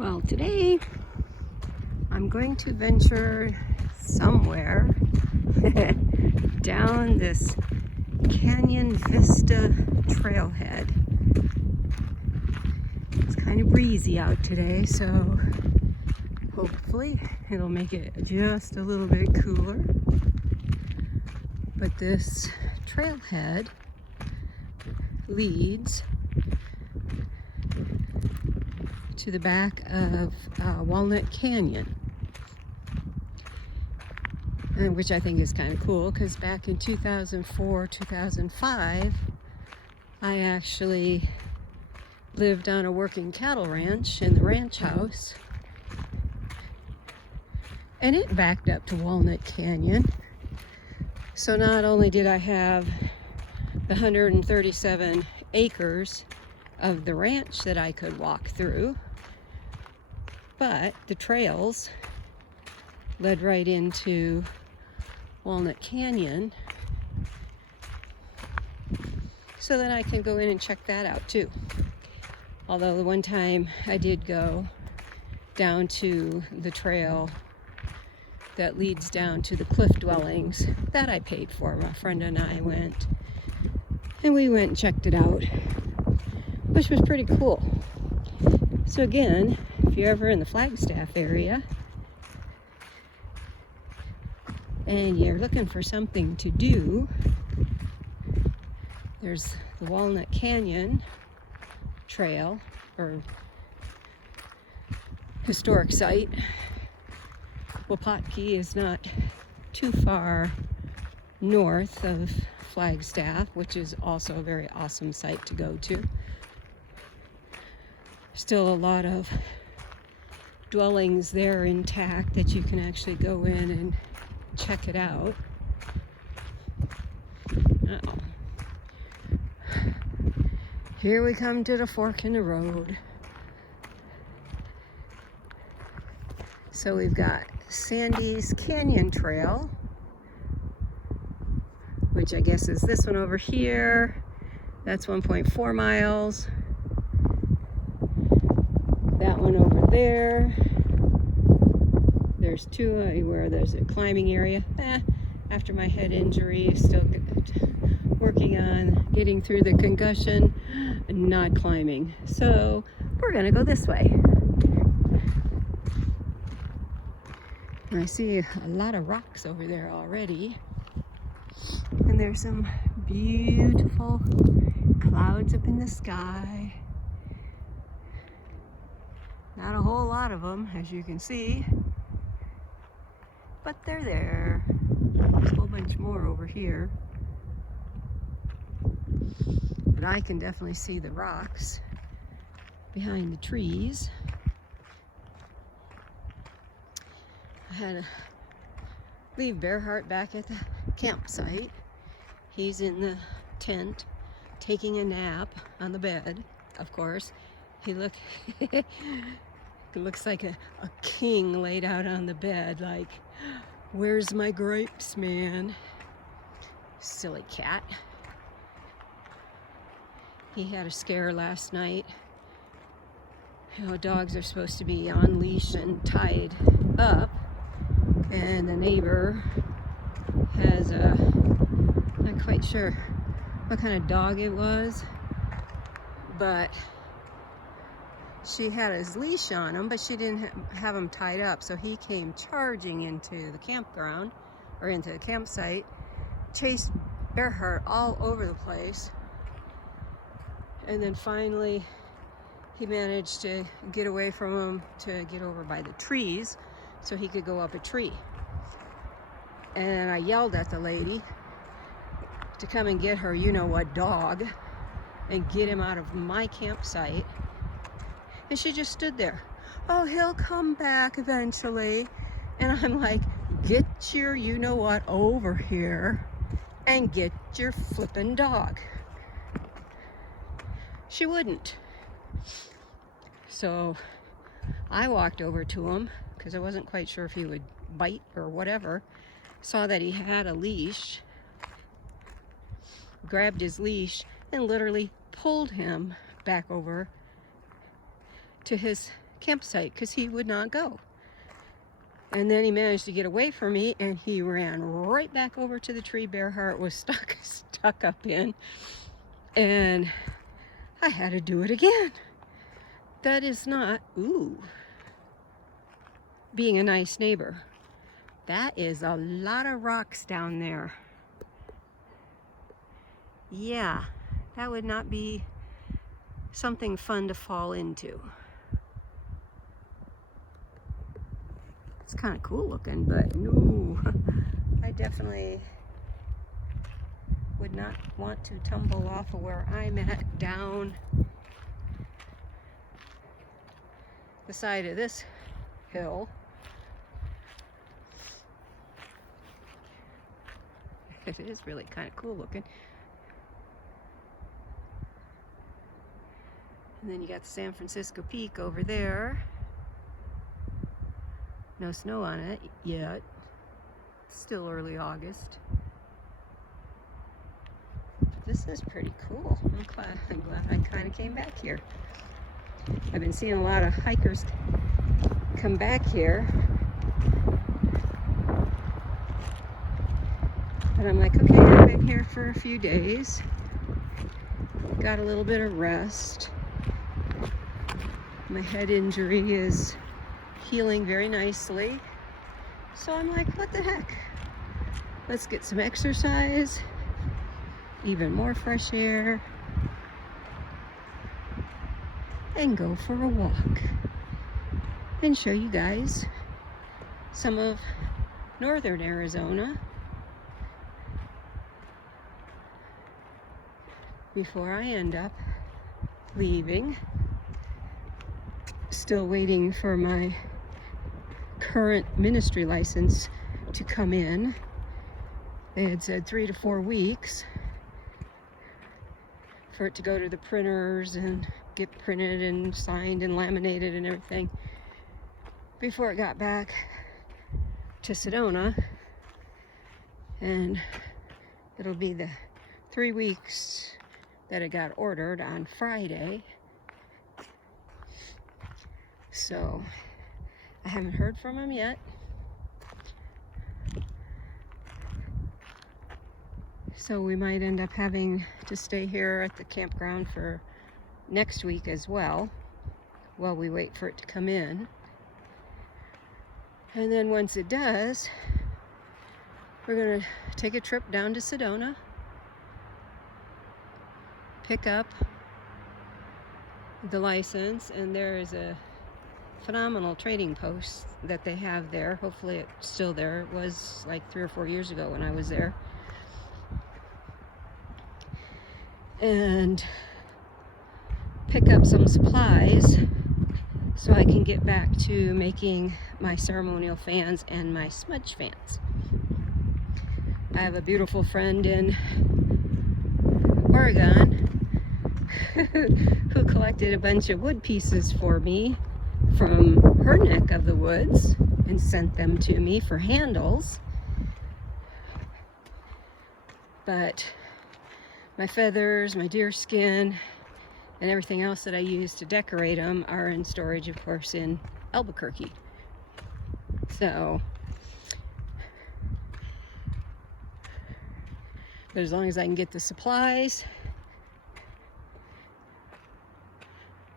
Well, today I'm going to venture somewhere down this Canyon Vista trailhead. It's kind of breezy out today, so hopefully it'll make it just a little bit cooler. But this trailhead leads to the back of Walnut Canyon, which I think is kind of cool because back in 2004, 2005, I actually lived on a working cattle ranch in the ranch house, and it backed up to Walnut Canyon. So not only did I have the 137 acres of the ranch that I could walk through, but the trails led right into Walnut Canyon so that I can go in and check that out too. Although the one time I did go down to the trail that leads down to the cliff dwellings that I paid for. My friend and I went, and we went and checked it out, which was pretty cool. So again, if you're ever in the Flagstaff area and you're looking for something to do, there's the Walnut Canyon Trail, or historic site. Wapatki is not too far north of Flagstaff, which is also a very awesome site to go to. Still a lot of dwellings there intact that you can actually go in and check it out. Uh-oh. Here we come to the fork in the road. So we've got Sandy's Canyon Trail, which I guess is this one over here. That's 1.4 miles. That one over there. There's two where there's a climbing area. After my head injury, still working on getting through the concussion and not climbing. So we're gonna go this way. I see a lot of rocks over there already. And there's some beautiful clouds up in the sky. Not a whole lot of them, as you can see, but they're there. There's a whole bunch more over here. But I can definitely see the rocks behind the trees. I had to leave Bearheart back at the campsite. He's in the tent taking a nap on the bed, of course. He looks like a king laid out on the bed, like, where's my grapes, man? Silly cat. He had a scare last night. You know, dogs are supposed to be on leash and tied up, and the neighbor has a, not quite sure what kind of dog it was, but she had his leash on him, but she didn't have him tied up. So he came charging into the campground, or into the campsite, chased Bearheart all over the place. And then finally, he managed to get away from him to get over by the trees so he could go up a tree. And I yelled at the lady to come and get her you-know-what dog and get him out of my campsite. And she just stood there. Oh, he'll come back eventually. And I'm like, get your you-know-what over here and get your flippin' dog. She wouldn't. So I walked over to him because I wasn't quite sure if he would bite or whatever. Saw that he had a leash, grabbed his leash, and literally pulled him back over to his campsite because he would not go. And then he managed to get away from me, and he ran right back over to the tree Bearheart was stuck up in, and I had to do it again. That is not, being a nice neighbor. That is a lot of rocks down there. Yeah, that would not be something fun to fall into. It's kind of cool looking, but no, I definitely would not want to tumble off of where I'm at down the side of this hill. It is really kind of cool looking. And then you got the San Francisco Peak over there. No snow on it yet. It's still early August. But this is pretty cool. I'm glad I kind of came back here. I've been seeing a lot of hikers come back here. And I'm like, okay, I've been here for a few days. Got a little bit of rest. My head injury is healing very nicely. So I'm like, what the heck? Let's get some exercise, even more fresh air, and go for a walk and show you guys some of northern Arizona before I end up leaving. Still waiting for my current ministry license to come in. They had said 3 to 4 weeks for it to go to the printers and get printed and signed and laminated and everything before it got back to Sedona. And it'll be the 3 weeks that it got ordered on Friday. So I haven't heard from him yet. So we might end up having to stay here at the campground for next week as well, while we wait for it to come in. And then once it does, we're gonna take a trip down to Sedona, pick up the license, and there is a phenomenal trading post that they have there. Hopefully it's still there. It was like 3 or 4 years ago when I was there. And pick up some supplies so I can get back to making my ceremonial fans and my smudge fans. I have a beautiful friend in Oregon who collected a bunch of wood pieces for me from her neck of the woods and sent them to me for handles. But my feathers, my deer skin, and everything else that I use to decorate them are in storage, of course, in Albuquerque. So, but as long as I can get the supplies,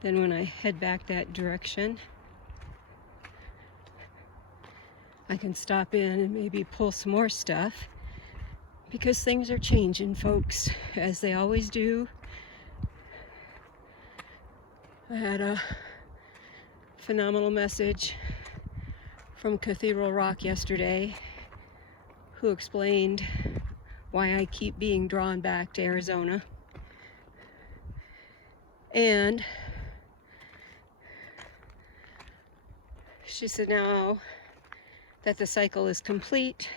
then when I head back that direction, I can stop in and maybe pull some more stuff, because things are changing, folks, as they always do. I had a phenomenal message from Cathedral Rock yesterday, who explained why I keep being drawn back to Arizona. And she said now that the cycle is complete,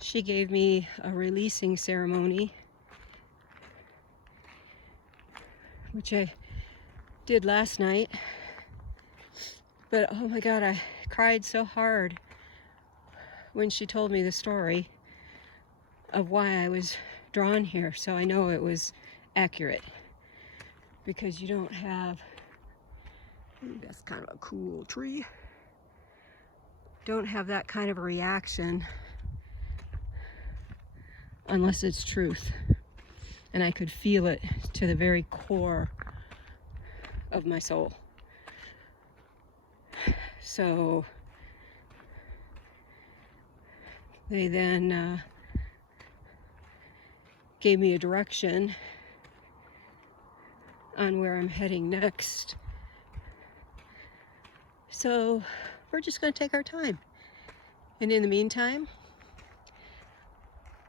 she gave me a releasing ceremony, which I did last night. But oh my God, I cried so hard when she told me the story of why I was drawn here. So I know it was accurate, because you don't have Ooh, that's kind of a cool tree. Don't have that kind of a reaction unless it's truth. And I could feel it to the very core of my soul. So they then gave me a direction on where I'm heading next. So we're just going to take our time. And in the meantime,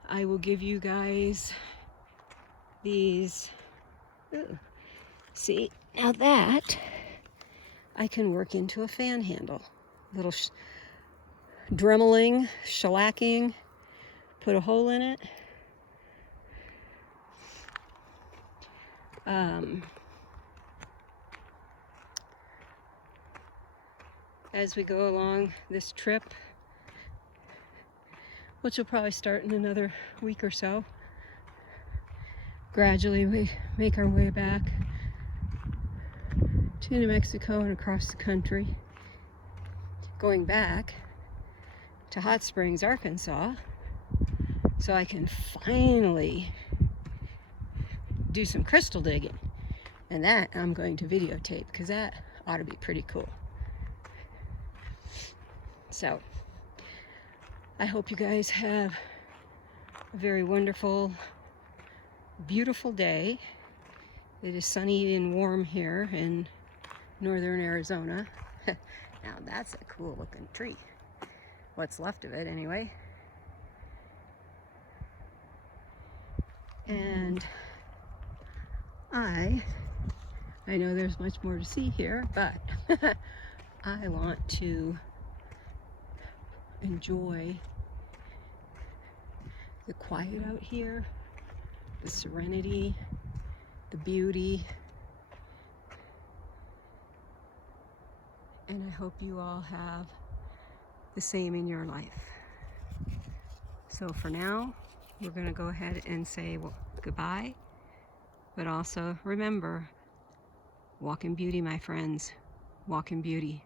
I will give you guys these. Ooh, see, now that I can work into a fan handle. Little dremeling, shellacking, put a hole in it. As we go along this trip, which will probably start in another week or so, gradually we make our way back to New Mexico and across the country, going back to Hot Springs, Arkansas, so I can finally do some crystal digging. And that I'm going to videotape, because that ought to be pretty cool. So I hope you guys have a very wonderful, beautiful day. It is sunny and warm here in northern Arizona. Now that's a cool looking tree. What's left of it anyway. And I know there's much more to see here, but I want to enjoy the quiet out here, the serenity, the beauty, and I hope you all have the same in your life. So for now, we're going to go ahead and say goodbye, but also remember, walk in beauty, my friends. Walk in beauty.